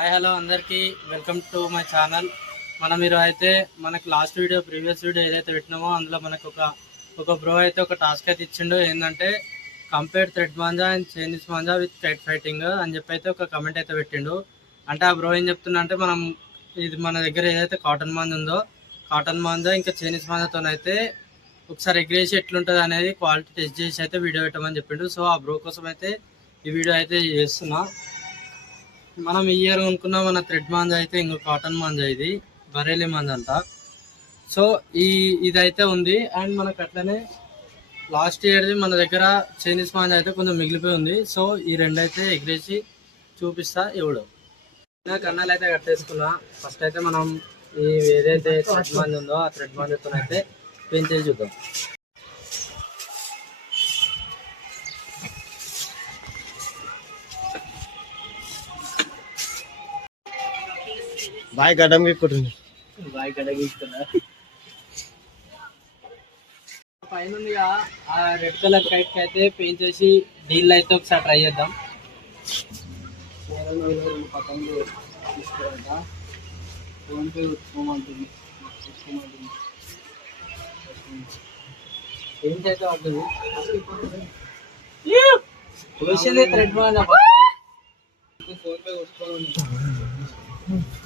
Hi hello అందరికీ welcome to my channel. మనం ఈరోజు అయితే మనకు లాస్ట్ వీడియో ప్రీవియస్ వీడియో ఏదైతే పెట్టినామో అందులో మనకు ఒక బ్రో అయితే ఒక టాస్క్ అయితే ఇచ్చిండు. ఏంటంటే compare thread manja and Chinese manja with kite fighting అని చెప్పి అయితే ఒక కమెంట్ అయితే పెట్టిండు. అంటే ఆ బ్రో ఏం చెప్తున్నా అంటే ఇది మన దగ్గర ఏదైతే కాటన్ మాంజా ఉందో కాటన్ మాంజా ఇంకా చైనీస్ మాంజాతోనైతే ఒకసారి ఎగ్రేసి ఎట్లుంటుంది అనేది క్వాలిటీ టెస్ట్ చేసి అయితే వీడియో పెట్టమని చెప్పిండు. సో ఆ బ్రో కోసం అయితే ఈ వీడియో అయితే చేస్తున్నా. మనం ఈ ఇయర్ కొనుక్కున్న మన థ్రెడ్ మాంజా అయితే ఇంకో కాటన్ మాంజా, ఇది బరేలీ మాంజా అంట. సో ఇదైతే ఉంది. అండ్ మనకు అట్లనే లాస్ట్ ఇయర్ది మన దగ్గర చైనీస్ మాంజా అయితే కొంచెం మిగిలిపోయి ఉంది. సో ఈ రెండు అయితే ఎగిరేసి చూపిస్తా. ఎవడు కన్నాలు అయితే కట్టేసుకున్నా. ఫస్ట్ అయితే మనం ఏదైతే థ్రెడ్ మాంజా ఉందో ఆ థ్రెడ్ మాంజాతో అయితే పెంచేసి చూద్దాం. బాయ్ గడ్డం గీక్కుంటుంది. బాయ్ గడ్డ గీస్తున్నా. పైన ఆ రెడ్ కలర్ కైట్ అయితే పెయింట్ చేసి డీల్ అయితే ఒకసారి ట్రై చేద్దాం. పతంగులు తీసుకురంట. ఫోన్పే ఉత్సుకోమంటుంది. పెయింట్ అయితే ఉంటుంది. క్వశ్చన్ థ్రెడ్ మాంజా ఫోన్పే ఉత్సుకోమంటుంది.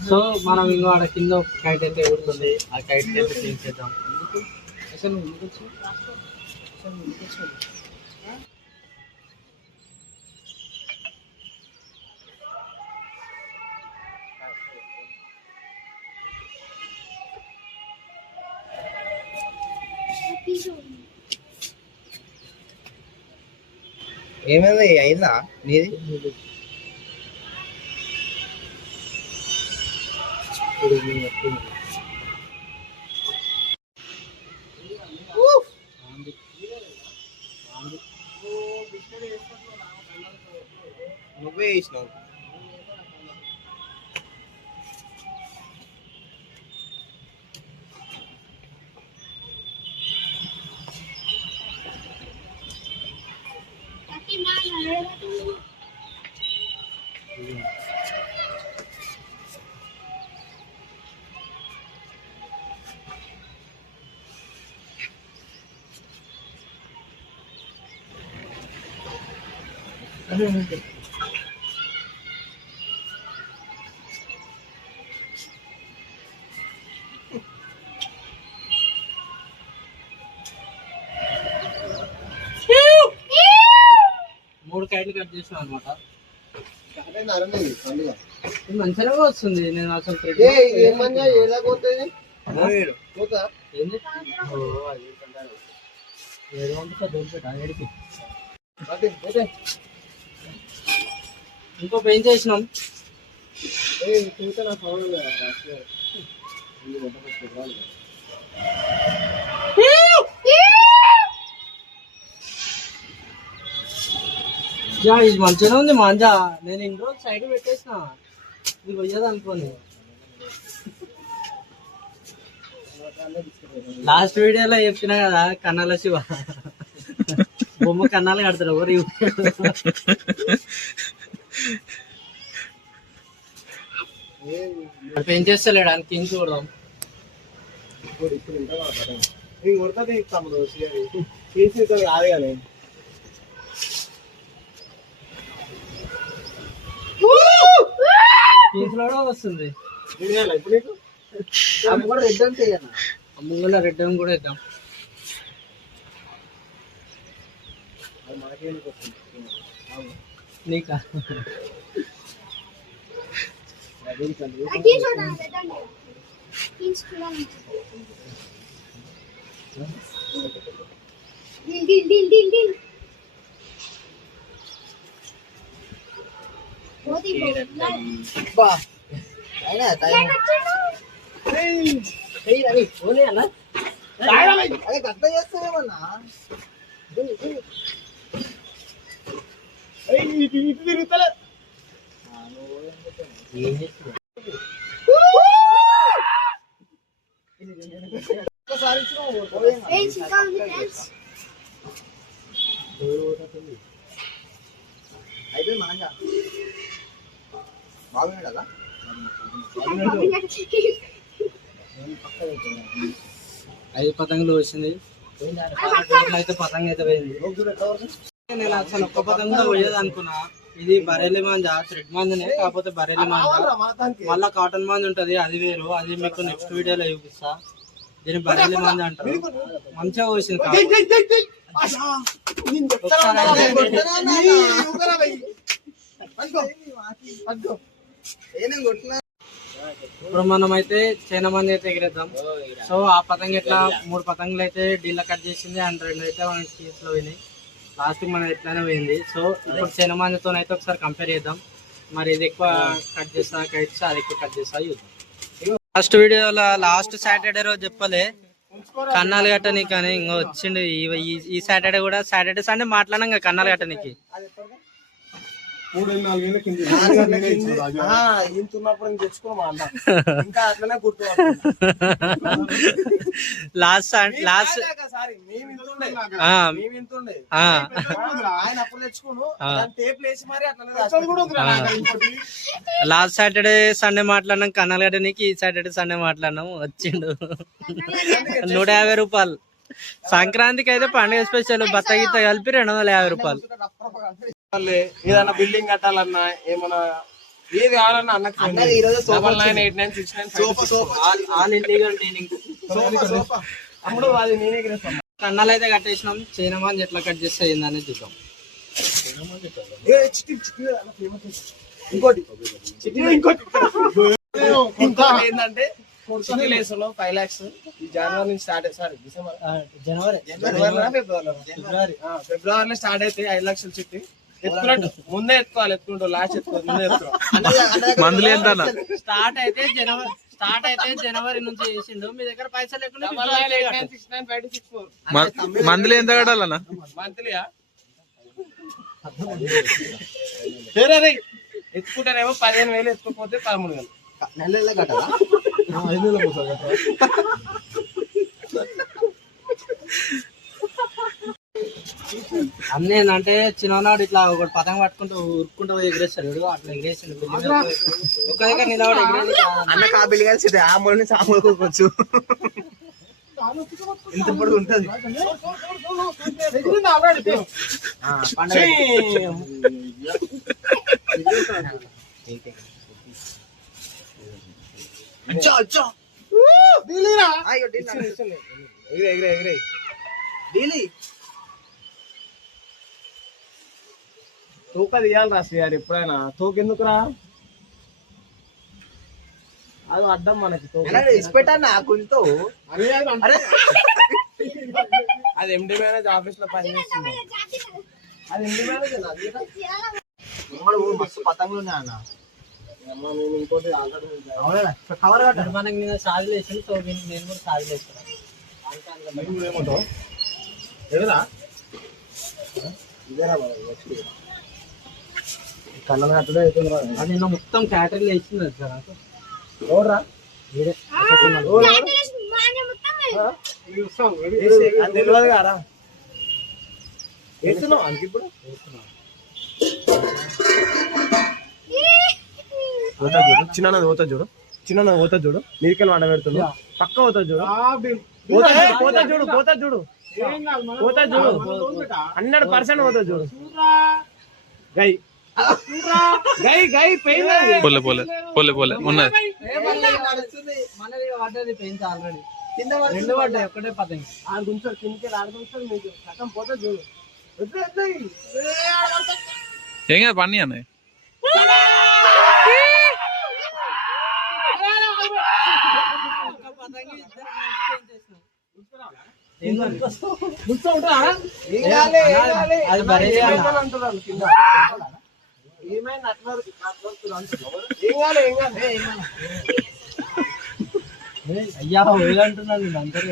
సో మనం ఇంకో ఆడ కింద ఒక కైట్ అయితే ఎగురుతుంది. ఆ కైట్ అయితే క్లీన్ చేద్దాం. ఏమైంది అయిందా నీది? నువ్వే వేసినావు. మూడు కైట్లు కట్ చేసాం అనమాట. మంచిగా వస్తుంది. నేను అసలు ఇంకో పెయింట్ చేసినాం. ఇది మంచిగా ఉంది మాంజా. నేను ఇన్ని రోజులు సైడ్ పెట్టేసిన ఇది పోయేది అనుకోని. లాస్ట్ వీడియోలో చెప్పినా కదా కన్నాల శివ బొమ్మ కన్నాలు కడతారు. ఎవరు పెంచేస్తలేడు చేస్తలేడానికి కింగ్ చూడదాం. కాదు కానీ వస్తుంది. రెడ్ అంటే ముంగల రెడ్ కూడా వేద్దాం. నీకా అట్లా చేస్తామన్నా తిరుగుతలే. అయితే బాగున్నాడు కదా. ఐదు పతంగులు వచ్చింది. అయితే పతంగ అయితే పోయింది. నేను అసలు ఒక్క పతంగా పోయేది అనుకున్నా. ఇది బరేలి మాంజా, థ్రెడ్ మాంజనే, కాకపోతే బరేలి మాంజా. మళ్ళా కాటన్ మాంజా ఉంటది, అది వేరు. అది మీకు నెక్స్ట్ వీడియోలో చూపిస్తా. దీన్ని బరేలి మాంజా అంటారు. మంచిగా పోసింది. ఇప్పుడు మనం అయితే చైనా మంది అయితే ఎగిరేద్దాం. సో ఆ పతంగ ఎట్లా 3 పతంగులు అయితే డీల్ కట్ చేసింది అండ్ 2 అయితే మనకి కేసులో పోయినాయి. లాస్ట్ మనం ఎట్లానే పోయింది. సో ఇప్పుడు చైనా మందితో అయితే ఒకసారి కంపేర్ చేద్దాం. మరి ఇది ఎక్కువ కట్ చేస్తా కైట్స్, అది ఎక్కువ కట్ చేస్తా చూద్దాం. లాస్ట్ వీడియోలో లాస్ట్ సాటర్డే రోజు చెప్పలే కన్నాలు కట్టనీకి అని, ఇంకా వచ్చిండు ఈ సాటర్డే కూడా. సాటర్డే సండే మాట్లాడినాం ఇంకా కన్నాలు కట్టనీకి. లాస్ట్ సాటర్డే సండే మాట్లాడినాం కన్నాలు కట్టనీకి. ఈ సాటర్డే సండే మాట్లాడినాం, వచ్చిండు 150 రూపాయలు. సంక్రాంతికి అయితే పండుగ స్పెషల్ బత్త గీత కలిపి 250 రూపాయలు. ఏదన్నా బిల్డింగ్ కట్టాలన్నా ఏమన్నా ఏది కావాలన్నా అన్నకు అమ్ముడు అది నేనే కన్నాలు అయితే కట్టేసినాం. చైనా మంది ఎట్లా కట్ చేస్తే ఏందని చూద్దాం. ఇంకోటి ఏంటంటే 5 lakhs ఈ జనవరి నుంచి స్టార్ట్ అయ్యి, సారీ ఫిబ్రవరిలో స్టార్ట్ అయితే 5 లక్షలు చిట్టి ఎత్తుకున్నట్టు ముందే ఎత్తుకోవాలి. ఎత్తుకుంటూ లాస్ట్ ఎత్తుకోవాలి, ముందే ఎత్తుకోవాలి. స్టార్ట్ అయితే జనవరి నుంచి చేసిండు. మీ దగ్గర పైసలు లేకుండా మంత్లీ ఎంత కట్టాలన్నా? మంత్లీయా ఎత్తుకుంటానేమో 15,000, ఎత్తుకోకపోతే 13,000. నెల కట్టాలా? అన్నీ ఏంటంటే చిన్ననాడు ఇట్లా ఒకటి పతంగ పట్టుకుంటూ ఉరుక్కుంటూ ఎగిరేస్తాడు. అట్లా ఎగిరేసిండు. ఒక దగ్గర నిలబడి ఎగిరేది అన్న కాబిల్లి కలిసి ఆ మూల నుంచి ఆ మూలకోవచ్చు. ఇంత పొడుగు ఉంటది. తోక తీయాలి రా శ్రీయారు ఎప్పుడైనా. తోకెందుకు రా, అది అడ్డం మనకి. అది ఎండి మేనేజ్ ఆఫీస్ లో పని చేస్తుంది. అది ఎండి మేనేజ్ మస్తు పతంగులు ఉన్నాయి అన్న. ఇంకోటి కవర్ కట్టాడు మనకి. నేను సాధులు వేసాను. సో నేను కూడా సాధులు వేస్తున్నాను. ఏమంటావు ఎదురా ఇదేరా కళ్ళ కట్టడే అవుతుంది. అది నిన్న మొత్తం క్యాటరింగ్ వేసింది సార్. ఎవరా తెలియదు కారా వేస్తున్నావు అంత ఇప్పుడు. పోతా చూడు, చిన్న పోతా చూడు, చిన్న పోతా చూడు. నీరికలు వండ పెడుతుంది పక్క పోతా చూడు. పోతా చూడు, పోతా చూడు, పోతా చూడు. 100% పోతా చూడు. గై గై గై పెయిన్ పోలే పోలే పోలే పోలే ఉన్నది. మనది పడ్డది పెయింట్ ఆల్రెడీ. 2 పడ్డాయి, ఒక్కటే పతంగి. ఆడుకుంటారు కిందకి ఆడుకుంటారు. మీకు సగం పోతా చూడు. ఏం కాదు పని అన్నయ్య. అయ్యా అంటున్నాను అందరూ.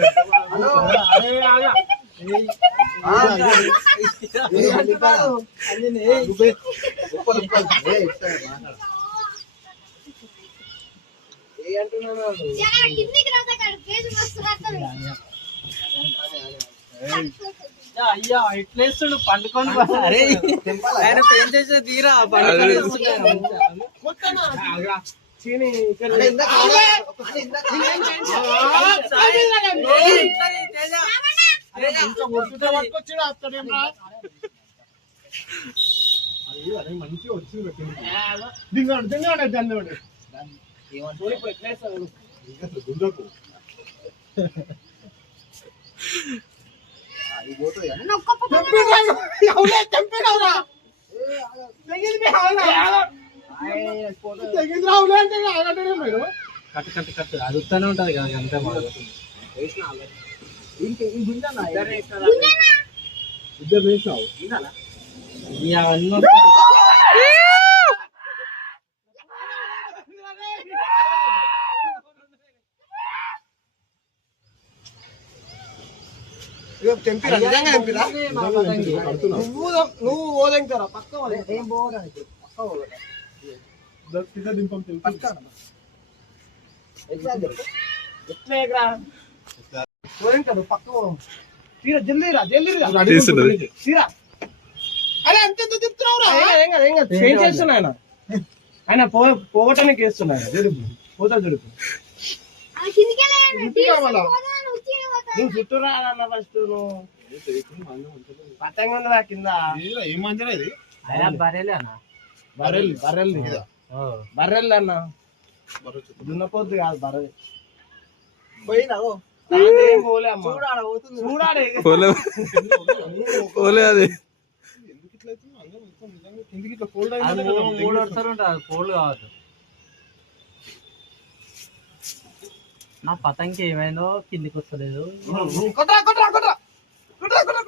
అయ్యా ఇట్లేస్తుడు పండుకొని. ఆయన పెయింట్ చేసే తీరా పండుకొని. చీని మంచిగా వచ్చింది దింగాడు దింగాడు దండవాడు గుండకు కట్టు కట్టు కట్టు అదుగుతానే ఉంటది కదా అంతే బాగా ఇద్దరు వేసినావు ఇవి అవన్నీ తెంపిరా నిజంగా తెంపిరా కడుతున్నావు నువ్వు ఓదంటారా పక్క ఏం పోవడానికి పక్క కింద దింపం ఎట్లా ఓదంటారు పక్క తీరా జల్దీరా జల్దీరా తీస్తున్నది. తీరా అరే అంత చెప్తున్నావురా ఏం కాదు చేంజ్ చేస్తున్నా ఆయన పోగొట్టడానికి వేస్తున్నాయి జరుపు పోతా జరుపు నువ్వు చుట్టూ రాదన్న ఫస్ట్ నువ్వు పతంగా ఉందిరా కింద ఏం మంచిగా ఇది బరేలే అన్న బర్రెల్ బర్రెల్ అన్న దున్నపోద్దు కాదు బర్రె పోయినా ఏం పోలే అమ్మ చూడాలి పోలే పోలే అది ఎందుకు ఇట్లా అవుతుంది అందరూ మొత్తం నిజంగా కిందికి ఇట్లా ఫోల్డ్ అది అయింది మూడు వస్తారు ఉంటుంది పోలు కావద్దు నా పతంకి ఏమైందో కిందికి వస్తలేదు కొట్రా కొట్రా కొట్రా కొట్రా కొట్రా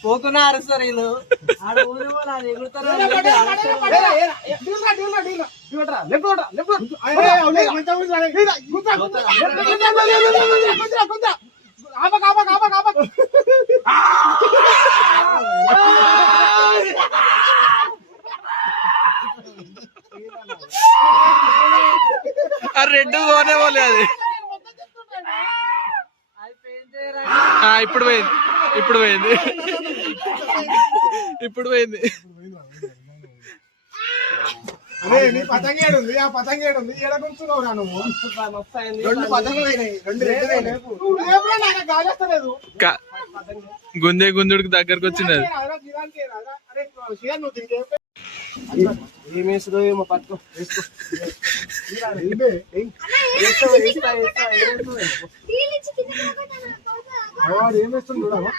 పోకున్నా అరుస్తారు వీళ్ళు ఆడ ఊరి వాళ్ళు అది ఎగురుతారు రెడ్ పోనే పోలే అది ఇప్పుడు పోయింది ఇప్పుడు పోయింది ఇప్పుడు పోయింది అదే నీ పతంగేడు ఉంది ఆ పతంగేడు ఉంది ఎడ కూర్చున్నావు నువ్వు రెండు పతంగులు అయినాయి నువ్వు లేపురా నాకు గాలేస్తలేదు గుంజే గుంజుడికి దగ్గరకు వచ్చింది అది ఏం వేస్తుందో ఏమో పట్టుకో వేసుకో ఏం వేస్తుంది చూడవా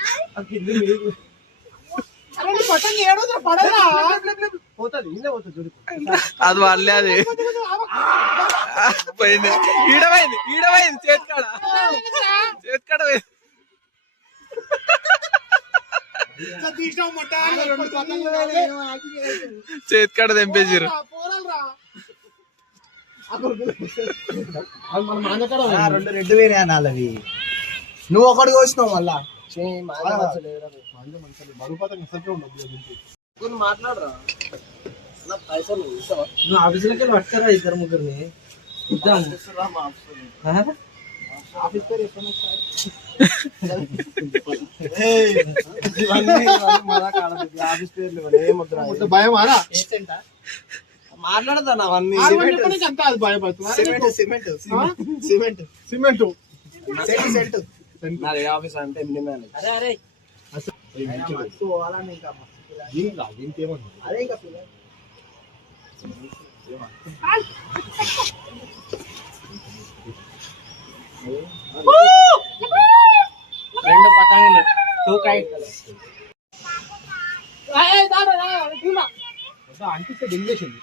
పోతుంది ఇల్లే పోతుంది చూడు అది వాళ్ళే అది పోయింది ఈడపోయింది ఈడపోయింది చేతికాడ చేతికాడ పోయింది చేతికాడ తెంపేసారు రెండు రెడ్డు వేరే అనాలవి నువ్వు ఒకటి కోసినావు మళ్ళా బరువు పతంగ అసలు ఉండదు మాట్లాడరా పైసలు ఇస్తావా నువ్వు ఆఫీసులకి వెళ్ళి పట్టుకరా ఇద్దరు ముగ్గురిని ఇద్దాం ఆఫీస్ పేరు ఎప్పుడు ఆఫీస్ పేర్లు ఏమొద్దు భయం ఆరా మాట్లాడతాను అవన్నీ అంతా అది భయపడుతుంది సిమెంట్ సిమెంట్ సిమెంట్ సెంట్ నాది ఆఫీస్ అంటే ఎండి మేనేజర్ అరే అరే దీనికేమన్నా అదే ఇంకా రెండు పతంగులు 2 కైట్ అనిపిస్తే దింగేసింది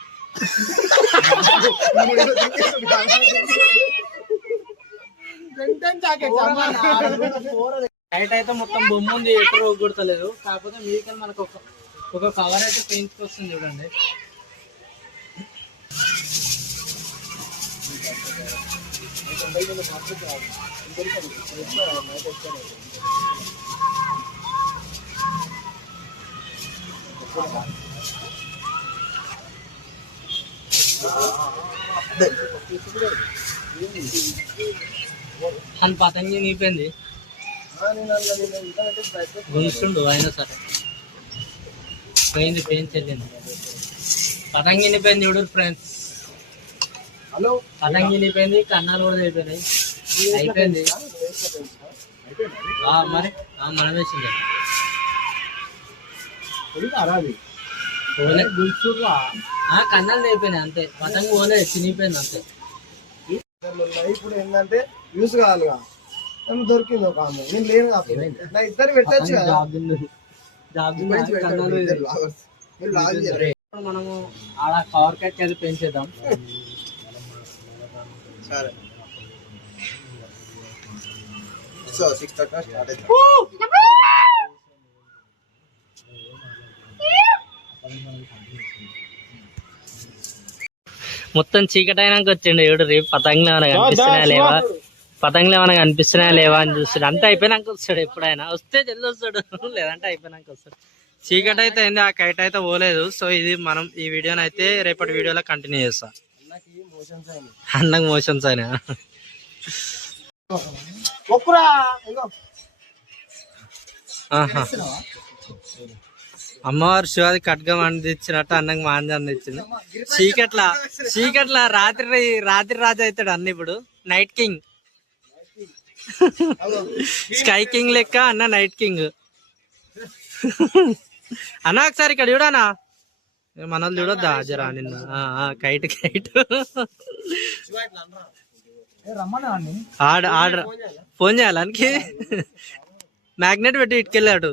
కైట్ అయితే మొత్తం బొమ్మ ఉంది ఎక్కడ కొడతలేదు కాకపోతే మీకే మనకు ఒక కవర్ అయితే పెయింట్ వస్తుంది చూడండి అని పతంగి నీపోయింది గుంచుండు అయినా సరే పోయింది చెల్లింది పతంగి నిపోయింది చూడు ఫ్రెండ్స్. హలో పతంగి నిపోయింది, కన్నాలు కూడా అయిపోయినాయి. అయిపోయింది మరి మనం వేసింది కన్నాలు అయిపోయినాయి అంతే. పతంగి పోలే చినిగిపోయింది అంతే. ఇప్పుడు ఏంటంటే యూస్ కావాలిగా దొరికింది ఒక ఆమె, నేను లేను కాబట్టి నా ఇద్దరు పెట్టచ్చు కదా. మనము ఆడ కవర్ కట్ అది పెంచేద్దాం. సరే సో 6:30 స్టార్ట్ అవుతుంది. మొత్తం చీకటి అయినాక వచ్చిండు ఎవడు. రేపు పతంగులు ఏమైనా కనిపిస్తున్నాయా లేవా, పతంగులు ఏమైనా కనిపిస్తున్నాయా లేవా అని చూస్తాడు. అంతా అయిపోయినాక వస్తాడు. ఎప్పుడైనా వస్తే జల్ది వస్తాడు, లేదంటే అయిపోయినాక వస్తాడు. చీకటి అయితే అయింది, ఆ కైట్ అయితే పోలేదు. సో ఇది మనం ఈ వీడియోని అయితే రేపటి వీడియోలో కంటిన్యూ చేస్తా. అన్నకు మోషన్స్ అయినా అమ్మవారు శివాది ఖడ్గం అందించినట్టు అన్నకు మాంజ అందించింది. చీకట్ల రాత్రి రాజు అవుతాడు అన్న. ఇప్పుడు నైట్ కింగ్, స్కై కింగ్ లెక్క అన్న నైట్ కింగ్. అన్న ఒకసారి ఇక్కడ చూడనా, మనల్ని చూడొద్దా జరా నిన్ను. కైట్ ఆర్డర్ ఫోన్ చేయాలానికి మ్యాగ్నెట్ పెట్టి ఇటుకెళ్ళాడు.